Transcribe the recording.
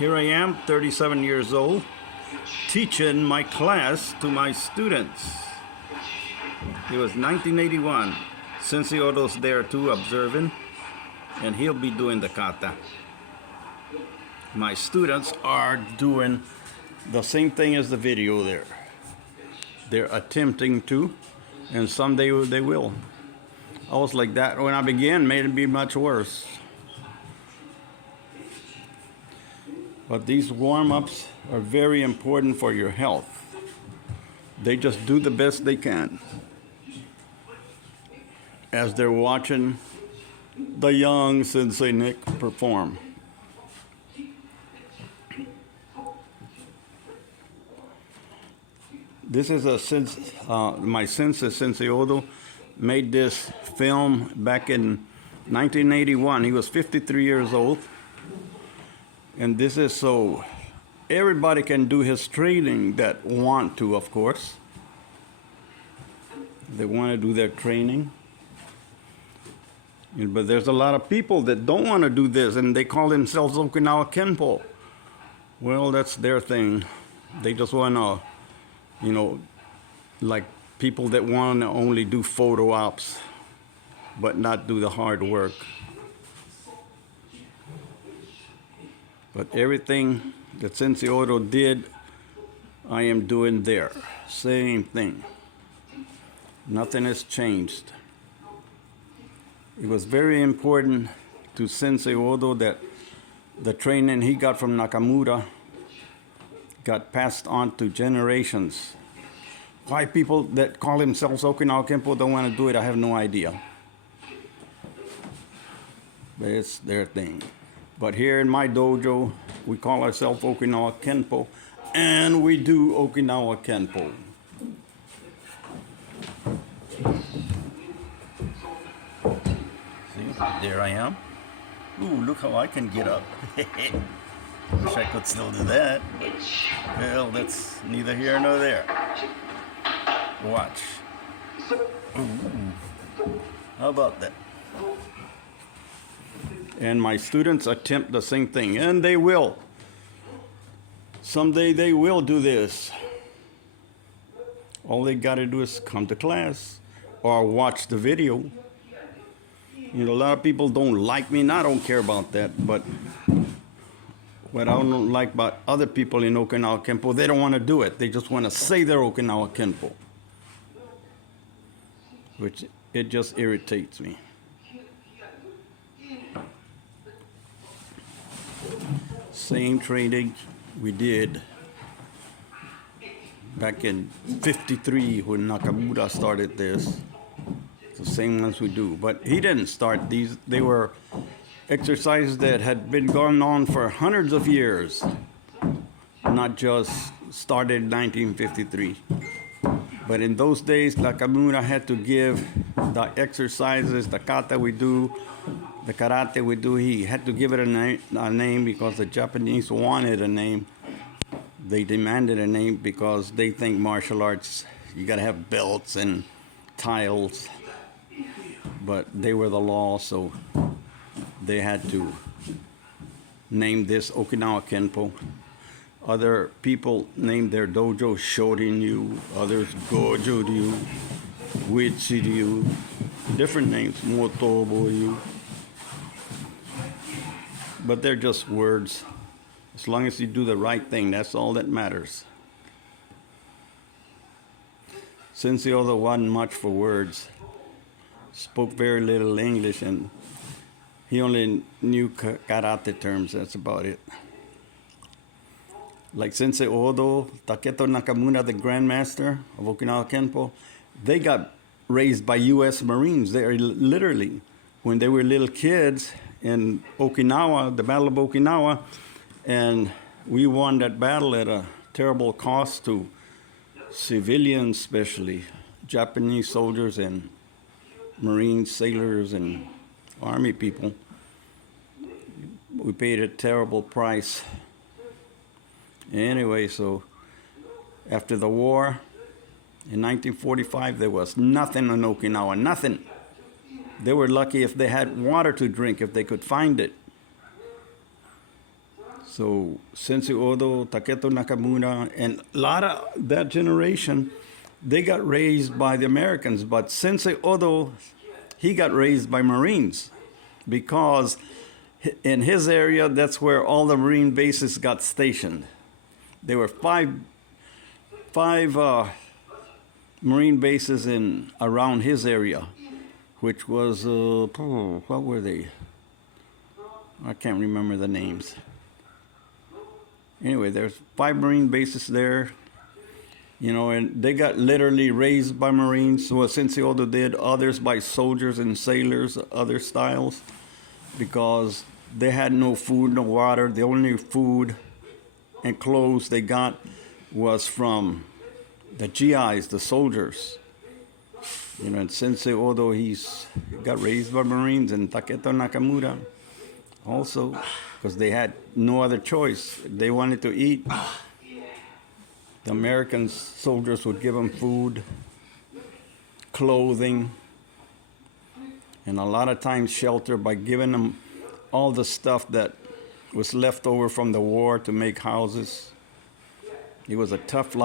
Here I am, 37 years old, teaching my class to my students. It was 1981. Sensei Odo's there too, observing, and he'll be doing the kata. My students are doing the same thing as the video there. They're attempting to, and someday they will. I was like that when I began, made it be much worse. But these warm-ups are very important for your health. They just do the best they can as they're watching the young Sensei Nick perform. This is my sensei, Sensei Odo, made this film back in 1981. He was 53 years old. And this is so everybody can do his training that want to, of course. They want to do their training. But there's a lot of people that don't want to do this, and they call themselves Okinawa Kenpo. Well, that's their thing. They just want to, like people that want to only do photo ops, but not do the hard work. But everything that Sensei Odo did, I am doing there. Same thing. Nothing has changed. It was very important to Sensei Odo that the training he got from Nakamura got passed on to generations. Why people that call themselves Okinawa Kenpo don't want to do it, I have no idea. But it's their thing. But here in my dojo, we call ourselves Okinawa Kenpo, and we do Okinawa Kenpo. See, there I am. Ooh, look how I can get up. Wish I could still do that. Well, that's neither here nor there. Watch. Ooh. How about that? And my students attempt the same thing, and they will. Someday they will do this. All they got to do is come to class or watch the video. A lot of people don't like me, and I don't care about that, but what I don't like about other people in Okinawa Kenpo, they don't want to do it. They just want to say they're Okinawa Kenpo, which it just irritates me. Same training we did back in '53 when Nakamura started this. It's the same ones we do. But he didn't start these. They were exercises that had been going on for hundreds of years, not just started in 1953. But in those days, Nakamura had to give the exercises, the kata we do, the karate we do, he had to give it a name because the Japanese wanted a name. They demanded a name because they think martial arts, you got to have belts and tiles. But they were the law, so they had to name this Okinawa Kenpo. Other people named their dojo Shorin-ryu, others Gojo-ryu, Uechi-ryu, different names, Motobo-ryu. But they're just words. As long as you do the right thing, that's all that matters. Sensei Odo wasn't much for words. Spoke very little English, and he only knew karate terms, that's about it. Like Sensei Odo, Taketo Nakamura, the Grandmaster of Okinawa Kenpo, they got raised by U.S. Marines. They are literally, when they were little kids in Okinawa, the Battle of Okinawa, and we won that battle at a terrible cost to civilians, especially Japanese soldiers and Marines, sailors, and Army people. We paid a terrible price. Anyway, so after the war, in 1945, there was nothing in Okinawa, nothing. They were lucky if they had water to drink, if they could find it. So Sensei Odo, Taketo Nakamura, and a lot of that generation, they got raised by the Americans. But Sensei Odo, he got raised by Marines because in his area, that's where all the Marine bases got stationed. There were five Marine bases in around his area, which was what were they? I can't remember the names. Anyway, there's 5 Marine bases there, you know, and they got literally raised by Marines. What Sensei Odo did, others by soldiers and sailors, other styles, because they had no food, no water. The only food and clothes they got was from the GIs, the soldiers. You know, and Sensei Odo, he's got raised by Marines, and Taketo Nakamura also, because they had no other choice. They wanted to eat. The American soldiers would give them food, clothing, and a lot of times shelter by giving them all the stuff that was left over from the war to make houses. It was a tough life.